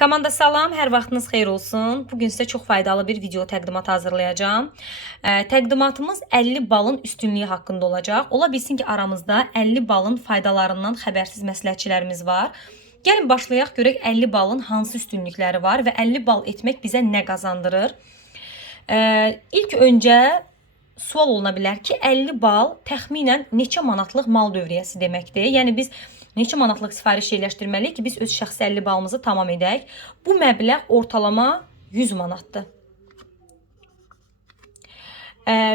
Komanda salam, hər vaxtınız xeyir olsun. Bu gün sizə çox faydalı bir video təqdimat hazırlayacağam. Ə, təqdimatımız 50 balın üstünlüyü haqqında olacaq. Ola bilsin ki, aramızda 50 balın faydalarından xəbərsiz məsləhətçilərimiz var. Gəlin başlayaq görək 50 balın hansı üstünlükləri var və 50 bal etmək bizə nə qazandırır? Ə, ilk öncə sual oluna bilər ki, 50 bal təxminən neçə manatlıq mal dövriyyəsi deməkdir? Yəni biz neçə manatlıq sifariş yerləşdirməliyik ki, biz öz şəxsi 50 balımızı tamam edək? Bu məbləğ ortalama 100 manatdır.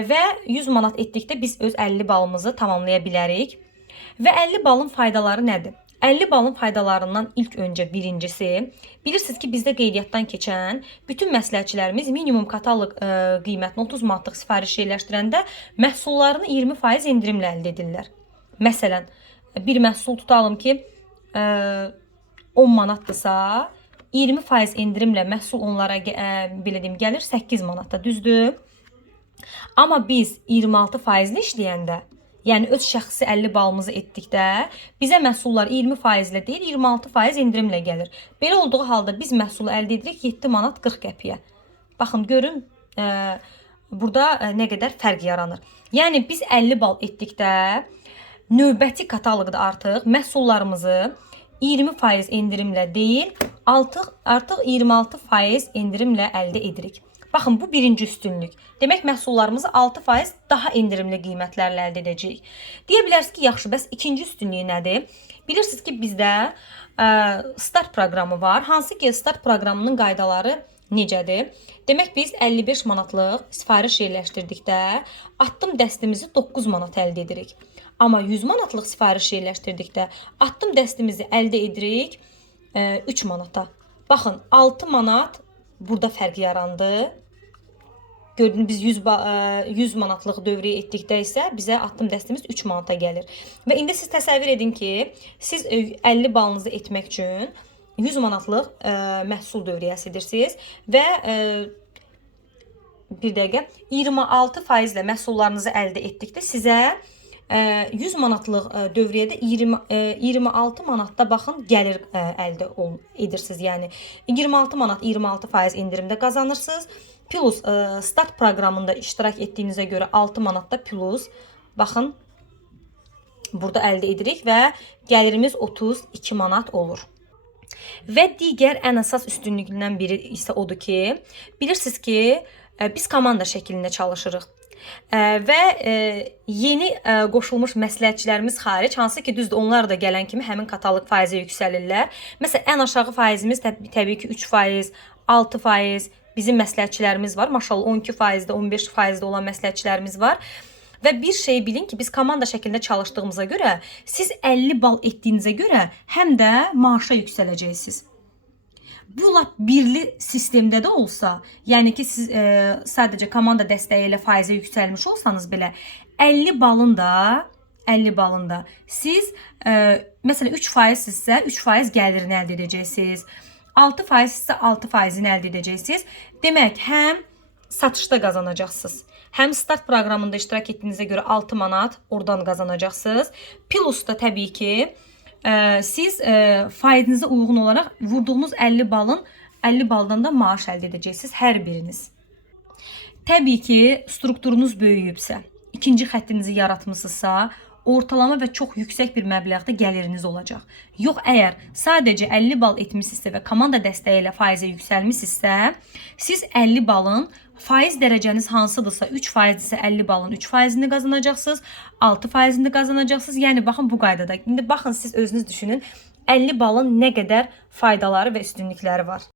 Və 100 manat etdikdə biz öz 50 balımızı tamamlaya bilərik. Və 50 balın faydaları nədir? 50 balın faydalarından ilk öncə birincisi, bilirsiniz ki, bizdə qeydiyyatdan keçən bütün məsləhətçilərimiz minimum kataloq ə, qiymətini 30 manatlıq sifariş yerləşdirəndə məhsullarını 20% endirimlə əldə edirlər. Məsələn, bir məhsul tutalım ki, ə, 10 manatdırsa, 20% endirimlə məhsul onlara ə, belə deyim gəlir 8 manata, düzdür? Amma biz 26 faizli işləyəndə, yəni öz şəxsi 50 balımızı etdikdə bizə məhsullar 20 faizlə deyil, 26 faiz endirimlə gəlir. Belə olduğu halda biz məhsulu əldə edirik 7 manat 40 qəpiyə. Baxın, görün, ə, burada ə, nə qədər fərq yaranır. Yəni biz 50 bal etdikdə növbəti kataloqda artıq məhsullarımızı 20% endirimlə deyil, artıq artıq 26% endirimlə əldə edirik. Baxın, bu birinci üstünlük. Demək məhsullarımızı 6% daha endirimli qiymətlərlə əldə edəcəyik. Deyə bilərsiniz ki, yaxşı, bəs ikinci üstünlüyü nədir? Bilirsiniz ki, bizdə ə, start proqramı var. Hansı ki, start proqramının qaydaları necədir? Demək biz 55 manatlıq sifariş yerləşdirdikdə addım dəstimizi 9 manat əldə edirik. Amma 100 manatlıq sifariş yerləşdirdikdə addım dəstimizi əldə edirik ə, 3 manata. Baxın, 6 manat burada fərq yarandı. Gördünüz biz 100 ba- ə, 100 manatlıq dövriyyə etdikdə isə bizə addım dəstimiz 3 manata gəlir. Və indi siz təsəvvür edin ki, siz ə, 50 balınızı etmək üçün 100 manatlıq ə, məhsul dövriyyəsidirsiniz və ə, bir dəqiqə 26 faizlə məhsullarınızı əldə etdikdə sizə 100 manatlıq dövriyyədə 20 ə, 26 manatda baxın gəlir əldə edirsiniz. Yəni 26 manat 26 faiz endirimdə qazanırsınız. Plus start proqramında iştirak etdiyinizə görə 6 manatda plus baxın burada əldə edirik və gəlirimiz 32 manat olur. Və digər ən əsas üstünlüklərindən biri isə odur ki, bilirsiniz ki, biz komanda şəklində çalışırıq. Ə, Və ə, yeni ə, qoşulmuş məsləhətçilərimiz xaric, hansı ki, düzdür, onlar da gələn kimi həmin kataloq faizi yüksəlirlər. Məsələn, ən aşağı faizimiz təb təbii ki, 3%, 6% bizim məsləhətçilərimiz var. Maşallah 12%də, 15%də olan məsləhətçilərimiz var. Və bir şey bilin ki, biz komanda şəklində çalışdığımıza görə, siz 50 bal etdiyinizə görə həm də maaşa yüksələcəksiniz. Bu lap birli sistemdə də olsa, yəni ki siz e, sadəcə komanda dəstəyi ilə faizə yüksəlmiş olsanız belə 50 balın da 50 balında siz e, məsələn 3% sizsə 3% gəlirini əldə edəcəksiniz. 6% sizsə 6%-ini əldə edəcəksiniz. Demək, həm satışda qazanacaqsınız. Həm start proqramında iştirak etdiyinizə görə 6 manat oradan qazanacaqsınız. Plus da təbii ki, ə, siz ə, faizinize uyğun olaraq vurduğunuz 50 balın 50 baldan da maaş əldə edəcəksiniz hər biriniz. Təbii ki, strukturunuz böyüyübsə, ikinci xəttinizi yaratmısınızsa, ortalama və çox yüksək bir məbləğdə gəliriniz olacaq. Yox, əgər sadəcə 50 bal etmisinizsə və komanda dəstəyi ilə faizə siz 50 balın faiz dərəcəniz hansıdırsa, 3 faizdirsə 50 balın 3 faizini qazanacaqsınız, 6 faizini qazanacaqsınız. Yəni baxın bu qaydada. İndi baxın siz özünüz düşünün 50 balın nə qədər faydaları və üstünlükləri var.